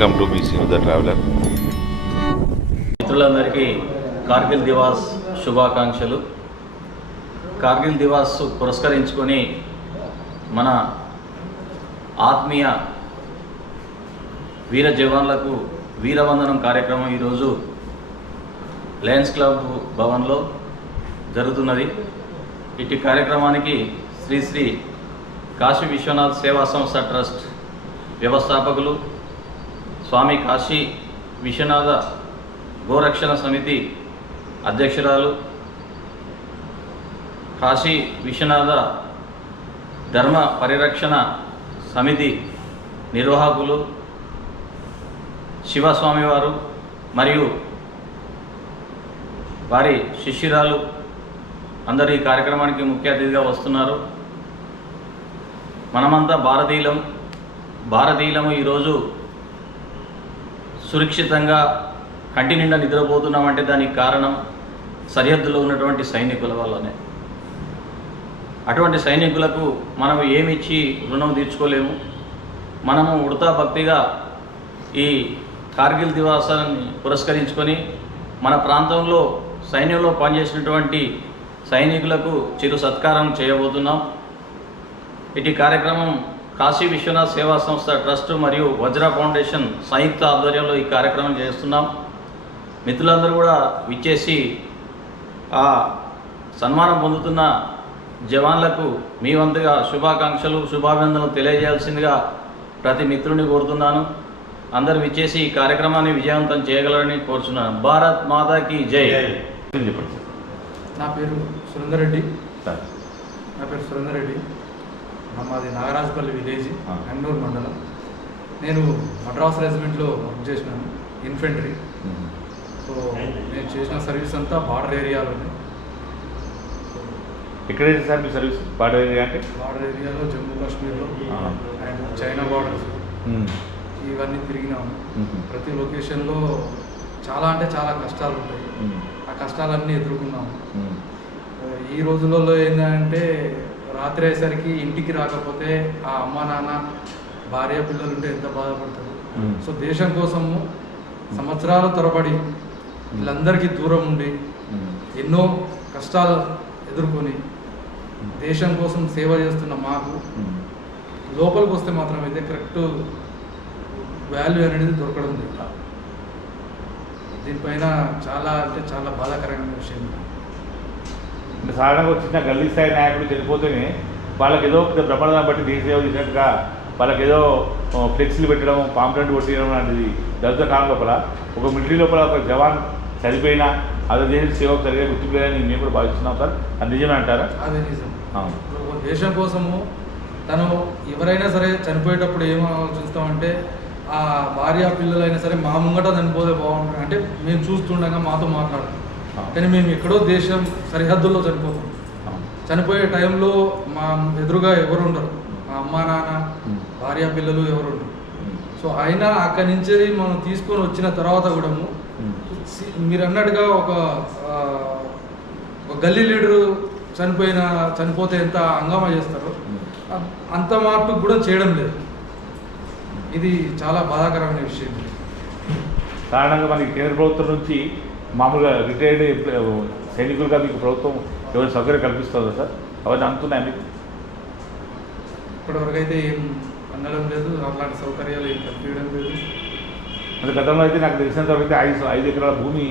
Welcome to BC the traveller. మిత్రులందరికీ కార్గిల్ దివాస్ శుభాకాంక్షలు. కార్గిల్ దివాస్ పురస్కరించుకొని మన ఆత్మీయ వీర జవాన్లకు వీరవందనం కార్యక్రమం ఈరోజు లయన్స్ క్లబ్ భవన్లో జరుగుతున్నది. ఇటు కార్యక్రమానికి శ్రీ శ్రీ కాశీ విశ్వనాథ్ సేవా సంస్థ ట్రస్ట్ వ్యవస్థాపకులు స్వామి కాశీ విశ్వనాథ గోరక్షణ సమితి అధ్యక్షురాలు, కాశీ విశ్వనాథ ధర్మ పరిరక్షణ సమితి నిర్వాహకులు శివస్వామి వారు మరియు వారి శిష్యురాలు అందరూ ఈ కార్యక్రమానికి ముఖ్య అతిథిగా వస్తున్నారు. మనమంతా భారతీయులము ఈరోజు సురక్షితంగా కంటి నిండా నిద్రపోతున్నామంటే దానికి కారణం సరిహద్దులో ఉన్నటువంటి సైనికుల వల్లనే. అటువంటి సైనికులకు మనం ఏమిచ్చి రుణం తీర్చుకోలేము. మనము ఉడతా భక్తిగా ఈ కార్గిల్ దివాసాన్ని పురస్కరించుకొని మన ప్రాంతంలో సైన్యంలో పనిచేసినటువంటి సైనికులకు చిరు సత్కారం చేయబోతున్నాం. ఇటు కార్యక్రమం కాశీ విశ్వనాథ్ సేవా సంస్థ ట్రస్ట్ మరియు వజ్ర ఫౌండేషన్ సంయుక్త ఆధ్వర్యంలో ఈ కార్యక్రమం చేస్తున్నాం. మిత్రులందరూ కూడా విచ్చేసి ఆ సన్మానం పొందుతున్న జవాన్లకు మీ వంతుగా శుభాకాంక్షలు శుభాభినందనలు తెలియజేయాల్సిందిగా ప్రతి మిత్రుని కోరుతున్నాను. అందరూ విచ్చేసి ఈ కార్యక్రమాన్ని విజయవంతం చేయగలరని కోరుచున్నాను. భారత్ మాతాకి జై. నా పేరు సురేందర్ రెడ్డి. మాది నాగరాజపల్లి విలేజ్, అన్నూరు మండలం. నేను మద్రాస్ రెజిమెంట్లో వర్క్ చేసినాను, ఇన్ఫెంట్రీ. సో నేను చేసిన సర్వీస్ అంతా బార్డర్ ఏరియాలోనే. ఎక్కడ సార్ మీ సర్వీస్? బార్డర్ ఏరియా అంటే బార్డర్ ఏరియాలో జమ్మూ కాశ్మీర్లో అండ్ చైనా బార్డర్స్ ఇవన్నీ తిరిగినాము. ప్రతి లొకేషన్లో చాలా అంటే చాలా కష్టాలు ఉంటాయి. ఆ కష్టాలన్నీ ఎదుర్కొన్నాము. ఈ రోజులలో ఏంటంటే రాత్రి అయ్యేసరికి ఇంటికి రాకపోతే ఆ అమ్మ నాన్న భార్య పిల్లలు ఉంటే ఎంత బాధపడతారు. సో దేశం కోసము సంవత్సరాల తరబడి వీళ్ళందరికీ దూరం ఉండి ఎన్నో కష్టాలు ఎదుర్కొని దేశం కోసం సేవ చేస్తున్న మాకు లోపలికి వస్తే మాత్రం అయితే కరెక్ట్ వాల్యూ అనేది దొరకడం లేదు. దీనిపైన చాలా అంటే చాలా బాధాకరమైన విషయం. సాధారణంగా చిన్న గల్లీ స్థాయి నాయకులు చనిపోతేనే వాళ్ళకి ఏదో ప్రమాదాన్ని బట్టి దేశ సేవ చేసినట్టుగా వాళ్ళకి ఏదో ఫ్లెక్సీలు పెట్టడం, పాంప్లెంట్ కొట్టడం లాంటిది దళిత కాలం లోపల ఒక మిలిటరీ లోపల ఒక జవాన్ చనిపోయినా అదే దేశ సేవకు సరిగా గుర్తింపులేదని మేము కూడా భావిస్తున్నాం సార్. అది నిజమే అంటారా? అదే నిజం. దేశం కోసము తను ఎవరైనా సరే చనిపోయేటప్పుడు ఏం ఆలోచిస్తామంటే ఆ భార్య పిల్లలైనా సరే మా ముంగట చనిపోతే బాగుంటుంది అంటే మేము చూస్తుండగా మాతో మాట్లాడతాం. కానీ మేము ఎక్కడో దేశం సరిహద్దుల్లో చనిపోతాం. చనిపోయే టైంలో మా ఎదురుగా ఎవరు ఉండరు, మా అమ్మ నాన్న భార్య పిల్లలు ఎవరు ఉండరు. సో అయినా అక్కడి నుంచి మనం తీసుకొని వచ్చిన తర్వాత కూడా మీరు అన్నట్టుగా ఒక గల్లీ లీడరు చనిపోతే ఎంత హంగామా చేస్తారో అంత మార్పు కూడా చేయడం లేదు. ఇది చాలా బాధాకరమైన విషయం. సాధారణంగా మనకి కేంద్ర ప్రభుత్వం నుంచి మామూలుగా రిటైర్డ్ సైనికులుగా మీకు ప్రభుత్వం ఎవరి సౌకర్యం కల్పిస్తుందా సార్? అవన్నీ అందుతున్నాయి మీకు? ఇప్పటివరకు అయితే ఏం అందడం లేదు, అలాంటి సౌకర్యాలు ఏం కల్పించడం లేదు. అంటే గతంలో అయితే నాకు తెలిసినంతవరకు అయితే 5 ఎకరాల భూమి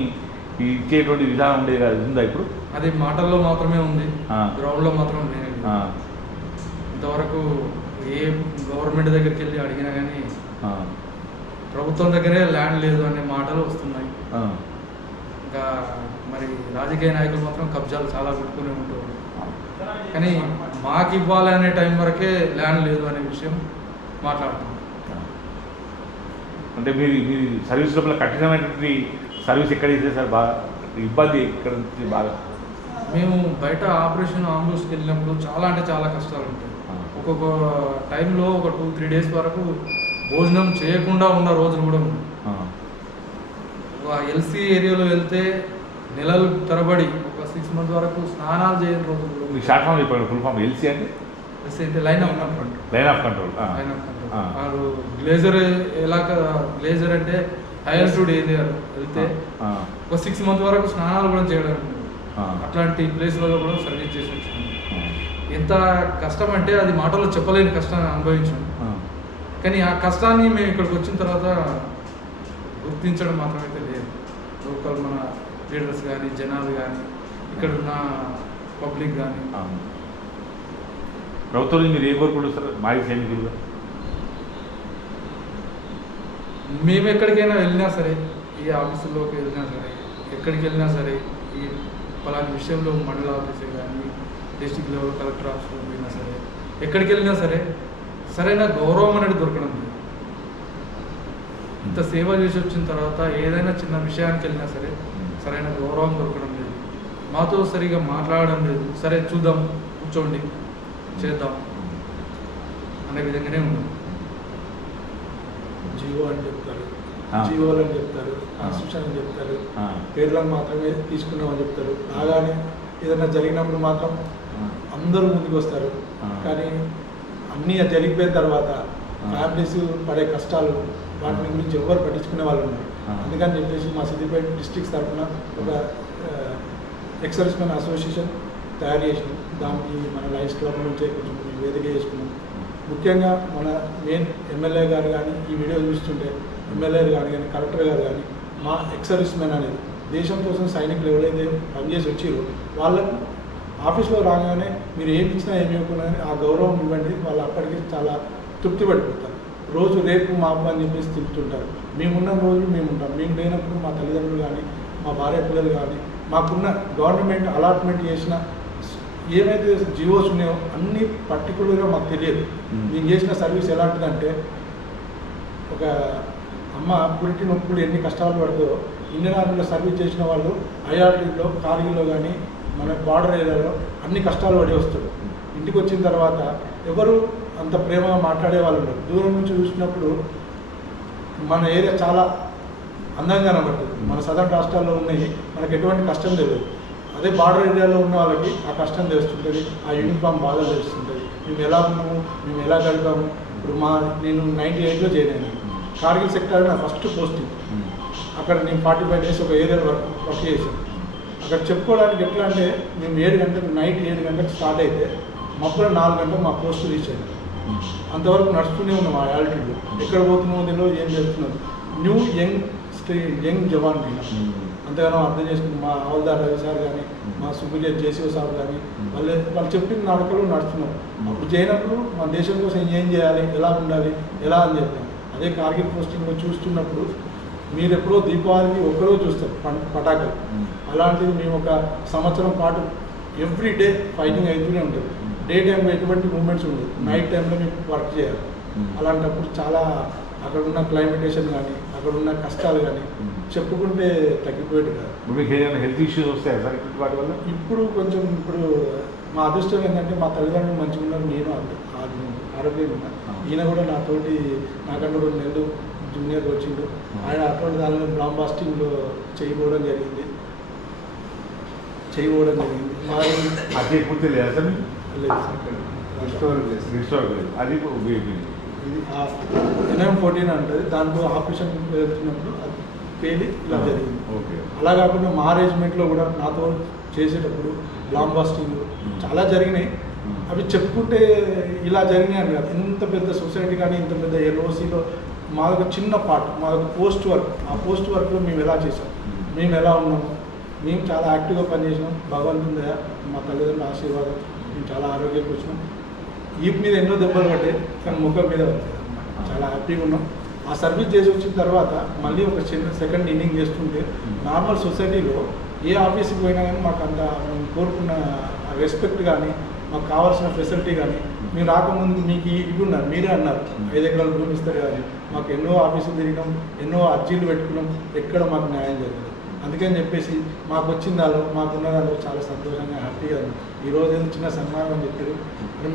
ఇచ్చేటువంటి విధానం ఉండేది కదా, ఉందా ఇప్పుడు? అది మాటల్లో మాత్రమే ఉంది, గ్రౌండ్లో మాత్రం లేదు. ఇంతవరకు ఏ గవర్నమెంట్ దగ్గరికి వెళ్ళి అడిగినా కానీ ప్రభుత్వం దగ్గరే ల్యాండ్ లేదు అనే మాటలు వస్తున్నాయి. ఇంకా మరి రాజకీయ నాయకులు మాత్రం కబ్జాలు చాలా పెట్టుకునే ఉంటారు. కానీ మాకు ఇవ్వాలి అనే టైం వరకే ల్యాండ్ లేదు అనే విషయం మాట్లాడుతున్నాం. అంటే మీరు సర్వీస్ లోపల కఠినమైనటువంటి సర్వీస్ ఎక్కడ ఇస్తే సార్ బాగా ఇబ్బంది ఎక్కడ బాగా? మేము బయట ఆపరేషన్ ఆంబులెన్స్కి వెళ్ళినప్పుడు చాలా అంటే చాలా కష్టాలు ఉంటాయి. ఒక్కొక్క టైంలో ఒక 2-3 డేస్ వరకు భోజనం చేయకుండా ఉన్న రోజులు కూడా ఉన్నాయి. ఎల్సీ ఏరియాలో వెళ్తే నెలలు తరబడి ఒక 6 months వరకు స్నానాలు చేయని రోజులు. మీ షార్ట్ ఫామ్ చెప్పండి, ఫుల్ ఫామ్ ఎల్సీ అంటే SIT line of control. Line of control. Line of control. వాడు గ్లేజర్ గ్లేజర్ అంటే హై ఆల్టిట్యూడ్ ఏరియా వెళ్తే ఒక 6 months వరకు స్నానాలు కూడా చేయడానికి అట్లాంటి ప్లేస్లలో కూడా సర్వీస్ చేసి వచ్చాను. ఎంత కష్టం అంటే అది మాటల్లో చెప్పలేని కష్టాన్ని అనుభవించాం. కానీ ఆ కష్టాన్ని మేము ఇక్కడికి వచ్చిన తర్వాత గుర్తించడం మాత్రమైతే లేదు. లోకల్ మన లీడర్స్ కానీ జనాలు కానీ ఇక్కడ ఉన్న పబ్లిక్ కానీ. ప్రభుత్వం మీరు ఏ కోరుకుంటారు సార్ మాజీ సైనికులుగా? మేము ఎక్కడికైనా వెళ్ళినా సరే, ఈ ఆఫీసుల్లోకి వెళ్ళినా సరే, ఎక్కడికి వెళ్ళినా సరే, ఈ పలానా విషయంలో మండల ఆఫీసర్ కానీ డిస్ట్రిక్ట్ లెవెల్ కలెక్టర్ ఆఫీస్లో పోయినా సరే, ఎక్కడికి వెళ్ళినా సరే సరైన గౌరవం అనేది దొరకడం లేదు. ఇంత సేవ చేసి వచ్చిన తర్వాత ఏదైనా చిన్న విషయానికి వెళ్ళినా సరే సరైన గౌరవం దొరకడం లేదు. మాతో సరిగా మాట్లాడడం లేదు. సరే చూద్దాం, కూర్చోండి, చేద్దాం అనే విధంగానే ఉన్నాం. జీవో అని చెప్తారు, జీవోలు అని చెప్తారు, కాన్స్టిట్యూషన్ అని చెప్తారు, పేర్లను మాత్రమే తీసుకున్నామని చెప్తారు. అలాగానే ఏదైనా జరిగినప్పుడు మాత్రం అందరూ ముందుకు వస్తారు. కానీ అన్నీ జరిగిపోయిన తర్వాత ఫ్యామిలీస్ పడే కష్టాలు వాటి గురించి ఎవరు పట్టించుకునే వాళ్ళు ఉన్నారు. అందుకని చెప్పేసి మా సిద్దిపేట డిస్ట్రిక్ట్స్ తరఫున ఒక ఎక్సర్విస్మెన్ అసోసియేషన్ తయారు చేసినాం. దానికి మన లైన్స్ క్లబ్ నుంచే కొంచెం వేదిక చేసుకున్నాం. ముఖ్యంగా మన మెయిన్ ఎమ్మెల్యే గారు కానీ ఈ వీడియో చూస్తుంటే ఎమ్మెల్యేలు కానీ కలెక్టర్ గారు కానీ మా ఎక్సర్విస్మెన్ అనేది దేశం కోసం సైనికులు ఎవరైతే పనిచేసి వచ్చారో వాళ్ళకు ఆఫీస్లో రాగానే మీరు ఏమి ఇచ్చినా ఏమి ఇవ్వకుండా ఆ గౌరవం ఇవ్వండి. వాళ్ళు అప్పటికి చాలా తృప్తి పడిపోతారు. రోజు రేపు మా అబ్బా అని చెప్పేసి తింటుంటారు. మేమున్న రోజులు మేము ఉంటాం. మేము లేనప్పుడు మా తల్లిదండ్రులు కానీ మా భార్య పిల్లలు కానీ మాకున్న గవర్నమెంట్ అలాట్మెంట్ చేసిన ఏమైతే జియోస్ ఉన్నాయో అన్నీ పర్టికులర్గా మాకు తెలియదు. నేను చేసిన సర్వీస్ ఎలాంటిదంటే, ఒక అమ్మ పురిటి నొప్పులు ఎన్ని కష్టాలు పడుతుందో ఇండియన్ ఆర్మీలో సర్వీస్ చేసిన వాళ్ళు ఐఆర్టీలో కార్గిల్లో కానీ మన బార్డర్ ఏరియాలో అన్ని కష్టాలు పడి వస్తారు. ఇంటికి వచ్చిన తర్వాత ఎవరు అంత ప్రేమగా మాట్లాడే వాళ్ళు ఉండరు. దూరం నుంచి చూసినప్పుడు మన ఏరియా చాలా అందంగా కనబడుతుంది. మన సదరన్ రాష్ట్రాల్లో ఉన్నాయి, మనకు ఎటువంటి కష్టం తెలియదు. అదే బార్డర్ ఏరియాలో ఉన్న వాళ్ళకి ఆ కష్టం తెలుస్తుంటుంది, ఆ యూనిఫామ్ బాధ తెలుస్తుంటుంది. మేము ఎలా ఉన్నాము, మేము ఎలా గడిపాము. ఇప్పుడు నేను 98లో జాయిన్ అయినాను. కార్గిల్ సెక్టర్ నా ఫస్ట్ పోస్టింగ్. అక్కడ నేను 45 days ఒక ఏరియా వర్క్ చేశాను. అక్కడ చెప్పుకోవడానికి ఎట్లా అంటే, మేము 7 గంటలకు నైట్ 7 గంటలకు స్టార్ట్ అయితే మబ్బులో 4 గంటలకు మా పోస్ట్ రీచ్ అయ్యాను. అంతవరకు నడుస్తూనే ఉన్నాం ఆ యాల్టిట్యూడ్లో. ఎక్కడ పోతున్నామో తెలియదు, ఏం చేస్తున్నాం. న్యూ యంగ్ జవాన్ నేను అంతగానో అర్థం చేసుకుని మా హవల్దార్ రవి సార్ కానీ మా సుబ్రజిత్ జేసీఓ సార్ కానీ వాళ్ళు చెప్పిన నడకలు నడుస్తున్నాం. అప్పుడు చేయనప్పుడు మన దేశం కోసం ఏం చేయాలి, ఎలా ఉండాలి, ఎలా అని చెప్పాను. అదే కార్గిల్ పోస్టింగ్లో చూస్తున్నప్పుడు మీరు ఎప్పుడో దీపావళికి ఒక్కరోజు చూస్తారు పటాకులు. అలాంటివి మేము ఒక సంవత్సరం పాటు ఎవ్రీ డే ఫైటింగ్ అవుతూనే ఉంటుంది. డే టైంలో ఎటువంటి మూమెంట్స్ ఉండదు, నైట్ టైంలో మేము వర్క్ చేయాలి. అలాంటప్పుడు చాలా అక్కడ ఉన్న క్లైమేటేషన్ కానీ అక్కడ ఉన్న కష్టాలు కానీ చెప్పుకుంటే తగ్గిపోయేది కాదు. మీకు ఏదైనా హెల్త్ ఇష్యూస్ వస్తాయా సార్ వాటి వల్ల? ఇప్పుడు మా అదృష్టం ఏంటంటే మా తల్లిదండ్రులు మంచిగా ఉన్నారు, నేను ఆరోగ్యంగా ఉన్నాను. ఈయన కూడా నాకంటే 2 నెలలు జూనియర్ వచ్చిండు. ఆయన అటువంటి దానిలో బ్లాంబాస్టింగ్లో చేయబోవడం జరిగింది. అదే పూర్తి లేదా సార్? అది ఇది NM14 అంటుంది. దాంట్లో ఆపరేషన్ వెళ్తున్నప్పుడు అది పేలి ఇలా జరిగింది. అలా కాకుండా మా అరేంజ్మెంట్లో కూడా నాతో చేసేటప్పుడు బ్లాంబాస్టింగ్ చాలా జరిగినాయి. అవి చెప్పుకుంటే ఇలా జరిగినాయి అని కాదు. ఇంత పెద్ద సొసైటీ కానీ ఇంత పెద్ద LOCలో మాదొక చిన్న పార్ట్, మాదొక పోస్ట్ వర్క్. ఆ పోస్ట్ వర్క్లో మేము ఎలా చేసాం, మేము ఎలా ఉన్నాము, మేము చాలా యాక్టివ్గా పనిచేసినాం. భగవంతుని దయ, మా తల్లిదండ్రుల ఆశీర్వాదం, మేము చాలా ఆరోగ్యంగా వచ్చినాం. ఈప్ మీద ఎన్నో దెబ్బలు పట్టాయి, కానీ ముఖం మీద పట్టాయి. చాలా హ్యాపీగా ఉన్నాం. ఆ సర్వీస్ చేసి వచ్చిన తర్వాత మళ్ళీ ఒక సెకండ్ ఇన్నింగ్ చేస్తుంటే నార్మల్ సొసైటీలో ఏ ఆఫీస్కి పోయినా కానీ మాకు అంత మేము కోరుకున్న రెస్పెక్ట్ కానీ మాకు కావాల్సిన ఫెసిలిటీ కానీ, మీరు రాకముందు మీకు ఇవి ఉన్నారు, మీరే అన్నారు 5 ఎకరాలు భూమి ఇస్తారు కానీ మాకు ఎన్నో ఆఫీసులు తిరిగినాం, ఎన్నో అర్జీలు పెట్టుకున్నాం, ఎక్కడ మాకు న్యాయం జరగదు. అందుకని చెప్పేసి మాకు వచ్చిన దానిలో మాకున్న దానిలో చాలా సంతోషంగా హ్యాపీగా ఉంది. ఈరోజు ఏదో చిన్న సన్మానం అని చెప్పారు,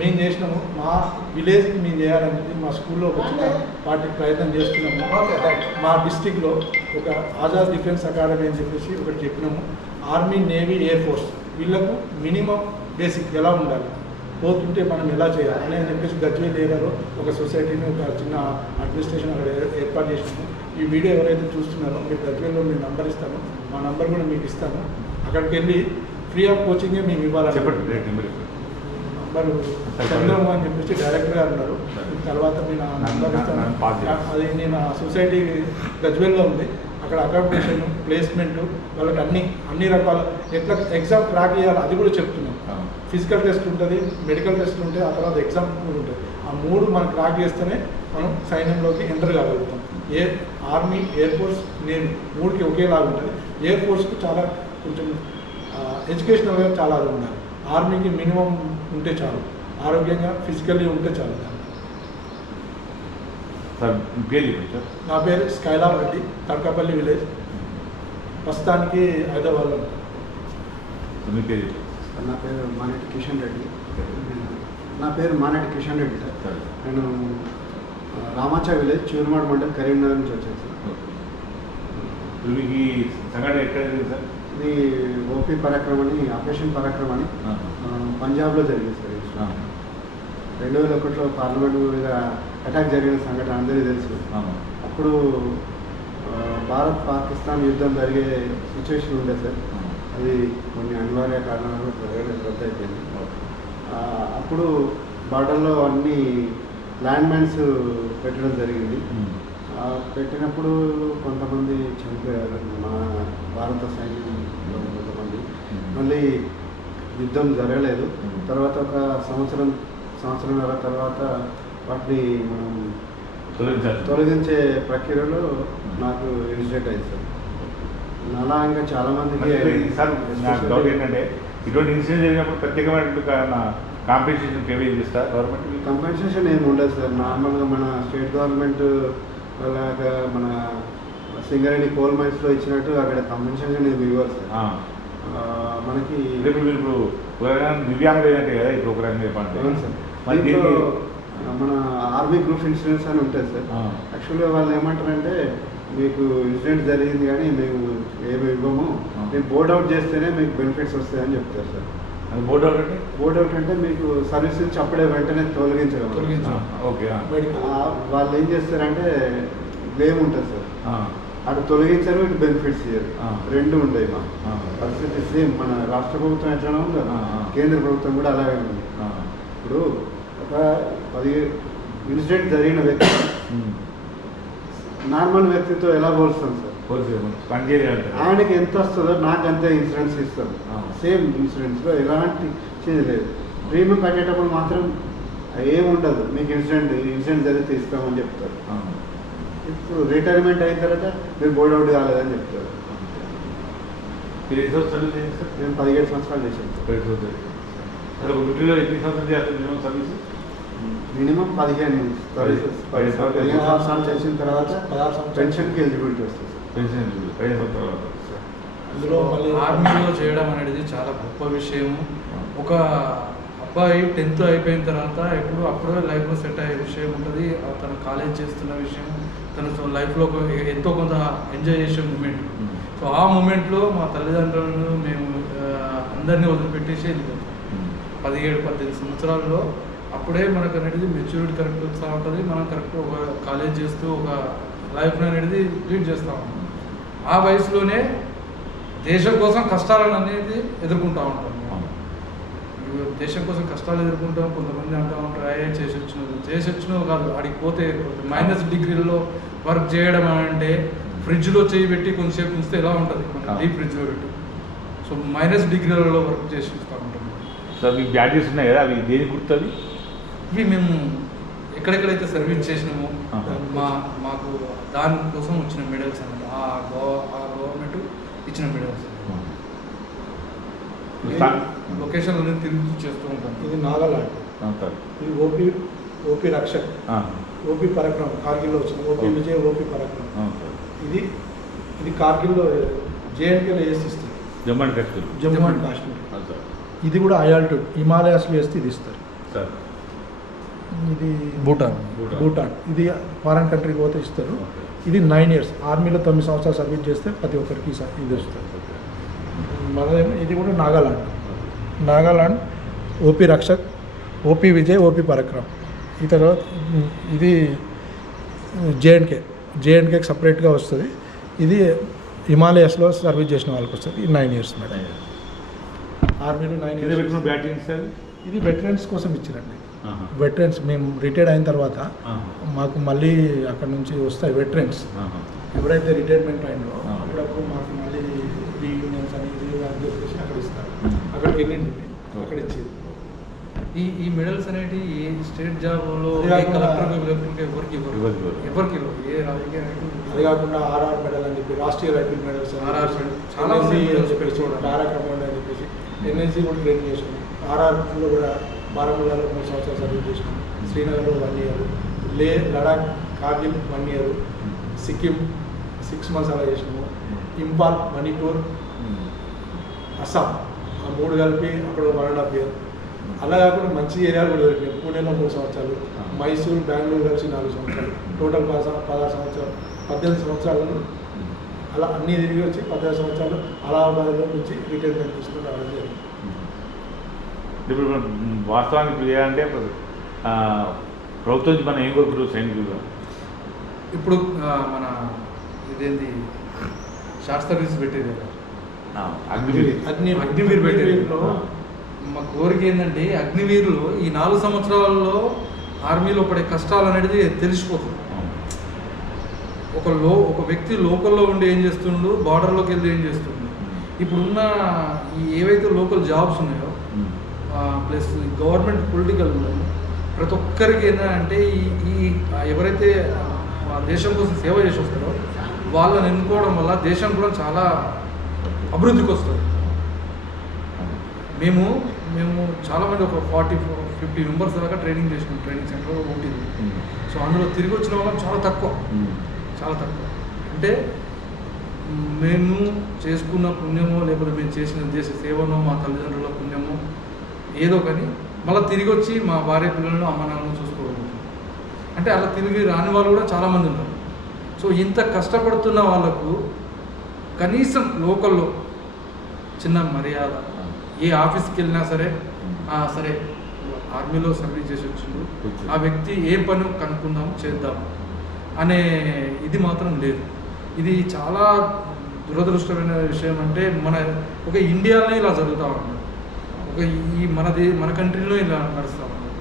మేము చేసినాము. మా విలేజ్కి మేము చేయాలని చెప్పి మా స్కూల్లో ఒక చిన్న పార్టీ ప్రయత్నం చేస్తున్నాము. మా డిస్టిక్లో ఒక ఆజాద్ డిఫెన్స్ అకాడమీ అని చెప్పేసి ఒకటి చెప్పినాము. ఆర్మీ, నేవీ, ఎయిర్ ఫోర్స్ వీళ్ళకు మినిమం బేసిక్ ఎలా ఉండాలి, పోతుంటే మనం ఎలా చేయాలి అని చెప్పేసి గజ్వేల్ ఏరియాలో ఒక సొసైటీని ఒక చిన్న అడ్మినిస్ట్రేషన్ అక్కడ ఏర్పాటు చేసినాము. ఈ వీడియో ఎవరైతే చూస్తున్నారో మీరు గజ్వేల్లో మీ నంబర్ ఇస్తాను, మా నంబర్ కూడా మీకు ఇస్తాను. అక్కడికి వెళ్ళి ఫ్రీ ఆఫ్ కోచింగే మేము ఇవ్వాలని చెప్పండి. నంబరు చంద్రబాబు అని చెప్పేసి డైరెక్టర్ గారు ఉన్నారు. తర్వాత మీ నా నంబర్ ఇస్తాను. అది నేను సొసైటీ గజ్వేల్లో ఉంది. అక్కడ అకామిడేషన్, ప్లేస్మెంట్, వాళ్ళకి అన్ని రకాల ఎట్లా ఎగ్జామ్ క్రాక్ చేయాలి అది కూడా చెప్తున్నాం. ఫిజికల్ టెస్ట్ ఉంటుంది, మెడికల్ టెస్ట్ ఉంటాయి, ఆ తర్వాత ఎగ్జామ్ కూడా ఉంటుంది. ఆ 3 మనం క్రాక్ చేస్తేనే మనం సైన్యంలోకి ఎంటర్ కాగలుగుతాం. ఆర్మీ, ఎయిర్ ఫోర్స్, నేవీ 3కి ఒకేలాగా ఉంటుంది. ఎయిర్ ఫోర్స్కి చాలా కొంచెం ఎడ్యుకేషనల్గా చాలా ఉండాలి. ఆర్మీకి మినిమం ఉంటే చాలు, ఆరోగ్యంగా ఫిజికల్లీ ఉంటే చాలు. సార్ పేరు చెప్పండి సార్. నా పేరు స్కైలాల్ రెడ్డి, తడకపల్లి విలేజ్, ప్రస్తుతానికి హైదరాబాద్లో. మీ పేరు నా పేరు మానేటి కిషన్ రెడ్డి. సార్. నేను రామాచా విలేజ్, చివరిమాడ మండల్, కరీంనగర్ నుంచి వచ్చాను సార్. మీకు ఈ సంఘటన ఎక్కడ జరిగింది సార్? ఇది ఓపీ పరాక్రమ్ అని, ఆపరేషన్ పరాక్రమ్ అని పంజాబ్లో జరిగింది సార్. 2001లో పార్లమెంట్ మీద అటాక్ జరిగిన సంఘటన అందరికీ తెలుసు. అప్పుడు భారత్ పాకిస్తాన్ యుద్ధం జరిగే సిచ్యువేషన్ ఉండే సార్. అది కొన్ని అనివార్య కారణాలు రద్దు అయిపోయింది. అప్పుడు బార్డర్లో అన్ని ల్యాండ్ మైన్స్ పెట్టడం జరిగింది. పెట్టినప్పుడు కొంతమంది చనిపోయారు మన భారత సైన్యంలో కొంతమంది. మళ్ళీ యుద్ధం జరగలేదు. తర్వాత ఒక సంవత్సరంన్నర తర్వాత వాటిని మనం తొలగించే ప్రక్రియలో నాకు ఇన్సిడెంట్ అయింది సార్. అలా ఇంకా చాలామందికి సార్ నాకు డౌట్ ఏంటంటే ఇటువంటి ఇన్సిడెంట్ జరిగినప్పుడు ప్రత్యేకమైన కాంపెన్సేషన్ పేమెంట్ చేస్తారు గవర్నమెంట్? కంపెన్సేషన్ ఏమి ఉండదు సార్. నార్మల్గా మన స్టేట్ గవర్నమెంట్ అలాగా మన సింగరేణి కోల్ మైన్స్లో ఇచ్చినట్టు అక్కడ కంపెన్సేషన్ ఏమి ఇవ్వరు సార్. మనకి ఇప్పుడు దివ్యాంగులు ఏంటంటే కదా ఈ ప్రోగ్రామ్ చెప్పండి సార్. దీంట్లో మన ఆర్మీ గ్రూప్ ఇన్సూరెన్స్ అని ఉంటుంది సార్. యాక్చువల్గా వాళ్ళు ఏమంటారంటే మీకు ఇన్సిడెంట్ జరిగింది కానీ మేము ఏమి ఇవ్వము, మేము బోర్డ్ అవుట్ చేస్తేనే మీకు బెనిఫిట్స్ వస్తాయని చెప్తారు సార్. అది బోర్డ్ అవుట్ అంటే? బోర్డ్ అవుట్ అంటే మీకు సర్వీస్ నుంచి అప్పుడే వెంటనే తొలగించడం. ఓకే. వాళ్ళు ఏం చేస్తారంటే క్లెయిమ్ ఉంటుంది సార్. అటు తొలగించారు, ఇటు బెనిఫిట్స్ ఇయ్యారు, 2 ఉండేవి. మా పరిస్థితి సేమ్ మన రాష్ట్ర ప్రభుత్వం ఎట్లా ఉందో కేంద్ర ప్రభుత్వం కూడా అలాగే ఉంది. ఇప్పుడు ఒక 10 ఇన్సిడెంట్ జరిగిన వ్యక్తి నార్మల్ వ్యక్తితో ఎలా పోలుస్తాం సార్? ఆయనకి ఎంత వస్తుందో నాకు అంతే ఇన్సూరెన్స్ ఇస్తాం. సేమ్ ఇన్సూరెన్స్లో ఎలాంటి చేంజ్ లేదు. ప్రీమియం కట్టేటప్పుడు మాత్రం ఏముండదు, మీకు ఇన్సిడెంట్ జరిగితే ఇస్తామని చెప్తారు. ఇప్పుడు రిటైర్మెంట్ అయిన తర్వాత మీరు బోర్డ్ అవుట్ కాలేదని చెప్తారు. నేను 17 సంవత్సరాలు చేశాను. మినిమం 15 సంవత్సరాలు చేసిన తర్వాత పెన్షన్కి ఎలిజిబిలిటీ వస్తుంది సార్. అందులో మళ్ళీ ఆర్మీలో చేయడం అనేది చాలా గొప్ప విషయము. ఒక అబ్బాయి 10th అయిపోయిన తర్వాత అప్పుడే లైఫ్లో సెట్ అయ్యే విషయం ఉంటుంది. తను కాలేజ్ చేస్తున్న విషయం, తన లైఫ్లో ఎంతో కొంత ఎంజాయ్ చేసే మూమెంట్. సో ఆ మూమెంట్లో మా తల్లిదండ్రులను మేము అందరినీ వదిలిపెట్టేసి వెళ్ళిపోతాం. 17-18 సంవత్సరాల్లో అప్పుడే మనకు అనేది మెచ్యూరిటీ కరెక్ట్ వస్తూ ఉంటుంది. మనం కరెక్ట్ ఒక కాలేజ్ చేస్తూ ఒక లైఫ్ అనేది లీడ్ చేస్తూ ఉంటాం. ఆ వయసులోనే దేశం కోసం కష్టాలను అనేది ఎదుర్కొంటూ ఉంటాం. దేశం కోసం కష్టాలు ఎదుర్కొంటాం. కొంతమంది అంటూ ఉంటారు చేసి వచ్చినవి కాదు, ఆడికి పోతే -డిగ్రీలలో వర్క్ చేయడం అంటే ఫ్రిడ్జ్లో చేయి పెట్టి కొంచెంసేపు ఉంచితే ఎలా ఉంటుంది, డీప్ ఫ్రిడ్జ్లో పెట్టి. సో -డిగ్రీలలో వర్క్ చేసి ఇస్తూ ఉంటాం. సార్ మీకు బ్యాడ్జెస్ ఉన్నాయి కదా, అవి దేనికి గుర్తుంది? ఇవి మేము ఎక్కడెక్కడైతే సర్వీస్ చేసినామో మాకు దానికోసం వచ్చిన మెడల్స్ అన్నమాట. ఆ గవర్నమెంట్ ఇచ్చిన మెడల్స్. లొకేషన్లో తిరిగి చేస్తూ ఉంటాం. ఇది నాగాలాండ్, ఇది ఓపీ రక్షక్, ఓపీ పరాక్రమ్ కార్గిల్లో వచ్చిన ఓపీ విజయ్, ఓపీ పరాక్రమ్. ఇది కార్గిల్లో జేఎన్కేలో వేసి ఇస్తారు. జమ్మూ అండ్ కాశ్మీర్. ఇది కూడా అయాల్టిట్యూడ్ హిమాలయాస్లో వేస్తే ఇది ఇస్తారు సార్. ఇది భూటాన్. ఇది ఫారెన్ కంట్రీకి పోతే ఇస్తారు. ఇది 9 years ఆర్మీలో 9 సంవత్సరాలు సర్వీస్ చేస్తే ప్రతి ఒక్కరికి ఇది వస్తుంది. మనదేమో ఇది కూడా Nagaland OP Rakshak OP Vijay, OP Parakram. ఈ తర్వాత ఇది జేఎండ్కేకి సపరేట్గా వస్తుంది. ఇది హిమాలయస్లో సర్వీస్ చేసిన వాళ్ళకి వస్తుంది. ఇది 9 years మేడం. ఆర్మీలో 9 కింద years. పెట్టుకున్న బ్యాటింగ్ సార్ ఇది వెటరన్స్ కోసం ఇచ్చారండి. వెటరన్స్ మేము రిటైర్డ్ అయిన తర్వాత మాకు మళ్ళీ అక్కడ నుంచి వస్తాయి వెటరన్స్. ఎప్పుడైతే రిటైర్మెంట్ అయిందో అప్పుడప్పుడు మాకు మళ్ళీ రీయూనియన్స్ అని ఇది అని చెప్పేసి అక్కడ ఇస్తారు. అక్కడికి వెళ్ళింది, అక్కడ ఇచ్చేది. ఈ మెడల్స్ అనేవి ఏ స్టేట్ జాబ్లో ఎవరికి ఏ రాజకీయ అది కాకుండా ఆర్ఆర్ మెడల్ అని చెప్పి Rashtriya rifle medals, RR medal. చాలా ఎన్ఎస్జీ medals అని చెప్పేసి పారాకమాండ్ అని చెప్పేసి ఎన్ఎస్జీ కూడా ట్రైన్ చేసాము. ఆర్ఆర్లో కూడా బారాముల్లాలో 3 సంవత్సరాలు సర్వీస్ చేసినాము. శ్రీనగర్లో 1 year, లే లడాక్ కార్గిల్ 1 year, సిక్కిం 6 months అలా చేసినాము. ఇంపాల్, మణిపూర్, అస్సాం ఆ 3 కలిపి అక్కడ 1.5 year. అలా కాకుండా మంచి ఏరియాలు కూడా దొరికినాయి. పూణేలో 3 సంవత్సరాలు, మైసూర్, బెంగళూరు కలిసి 4 సంవత్సరాలు, టోటల్ 16 సంవత్సరాలు, 18 సంవత్సరాలు అలా అన్నీ తిరిగి వచ్చి 18 సంవత్సరాలు అలహాబాద్లో నుంచి రిటైర్మెంట్ తీసుకుని రావడం జరిగింది. ఇప్పుడు వాస్తవానికి ఇప్పుడు ఏంటంటే ప్రభుత్వం నుంచి మనం ఏం కోరుకుంటారు సైనికులుగా? ఇప్పుడు మన ఇదేంటి షార్ట్ సర్వీస్ పెట్టేది అగ్నివీర్ పెట్టేది. మా కోరిక ఏంటంటే అగ్నివీరులు ఈ 4 సంవత్సరాల్లో ఆర్మీలో పడే కష్టాలు అనేది తెలిసిపోతుంది. ఒక వ్యక్తి లోకల్లో ఉండి ఏం చేస్తుండు, బార్డర్లోకి వెళ్ళి ఏం చేస్తుండు. ఇప్పుడున్న ఈ ఏవైతే లోకల్ జాబ్స్ ఉన్నాయో ప్లస్ గవర్నమెంట్ పొలిటికల్ ప్రతి ఒక్కరికి ఏంటంటే ఈ ఎవరైతే దేశం కోసం సేవ చేసి వస్తారో వాళ్ళని ఎన్నుకోవడం వల్ల దేశం కూడా చాలా అభివృద్ధికి వస్తుంది. మేము చాలామంది ఒక 40-50 members దాకా ట్రైనింగ్ చేసినాం. ట్రైనింగ్ సెంటర్ ఉంటుంది. సో అందులో తిరిగి వచ్చిన వాళ్ళం చాలా తక్కువ. అంటే మేము చేసుకున్న పుణ్యమో లేకపోతే మేము చేసిన దేశ సేవనో మా తల్లిదండ్రుల పుణ్యమో ఏదో కానీ మళ్ళీ తిరిగి వచ్చి మా భార్య పిల్లలను అమ్మ నాన్నను చూసుకోగలుగుతాం. అంటే అలా తిరిగి రాని వాళ్ళు కూడా చాలామంది ఉన్నారు. సో ఇంత కష్టపడుతున్న వాళ్ళకు కనీసం లోకల్లో చిన్న మర్యాద, ఏ ఆఫీస్కి వెళ్ళినా సరే సరే ఆర్మీలో సర్వీస్ చేసి వచ్చిండు, ఆ వ్యక్తి ఏ పని కనుక్కుందాం చేద్దాం అనే ఇది మాత్రం లేదు. ఇది చాలా దురదృష్టమైన విషయం. అంటే ఒక ఇండియాలోనే ఇలా జరుగుతూ ఉంటుంది. మన కంట్రీలో ఇలా నడుస్తూ ఉంటుంది.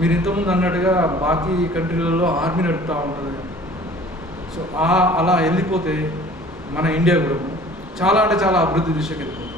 మీరు ఇంతకుముందు అన్నట్టుగా బాకీ కంట్రీలలో ఆర్మీ నడుపుతూ ఉంటుంది. సో అలా వెళ్ళిపోతే మన ఇండియా కూడా చాలా అంటే చాలా అభివృద్ధి దిశకి వెళ్ళిపోతుంది.